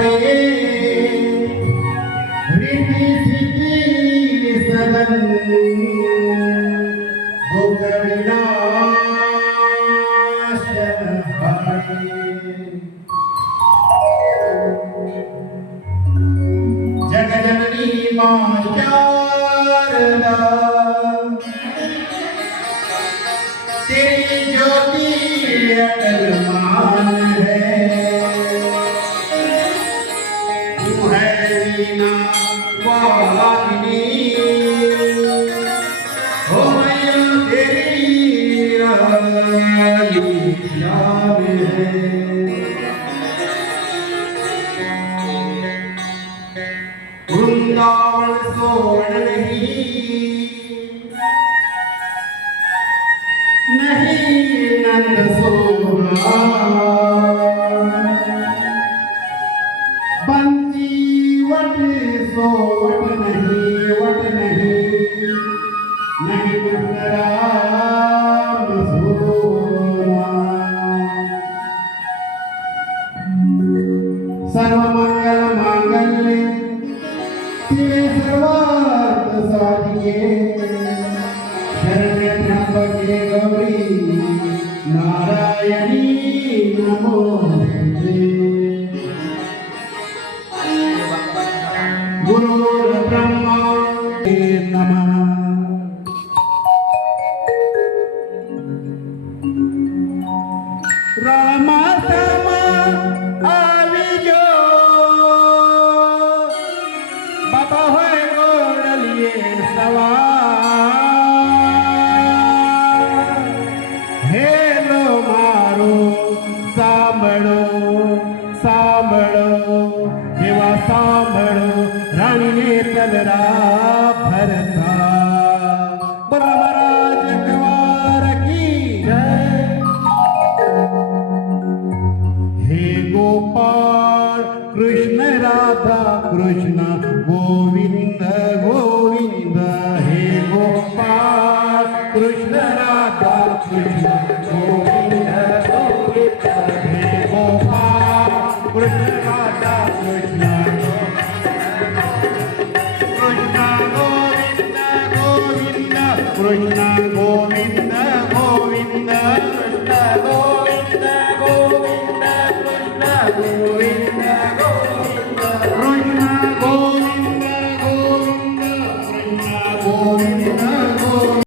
रे रीति सिद्धि सदन दुख विनाशन हरे जग जननी मां शारदा तेरी ज्योति अटल मान है तू है वीणा वाहिनी हो मैया तेरी रानी शान है वृंदावन सोवन नहीं नंद सोहा बंसी वट सोवट नहीं कृष्ण राम सोना सर्वमंगल मांगल्ये शिवे सर्वार्थ साधिके शरण्य त्र्यंबके गौरी नारायणी नमोस्तुते गुरुर्ब्रह्मा नमः रामा सामा आविजो बाबा होय गोरलिये सवार हेलो मारो सांभळो देवा सांभळो राणीने तलरा भरता बराबराज जगवार की जय हे गोपाळ कृष्ण राधा कृष्ण गोविंद गोविंद हे गोपाळ कृष्ण राधा कृष्ण गोविंद गोविंद हे गोपाळ कृष्ण राधा कृष्ण कृष्ण गोविंद गोविंद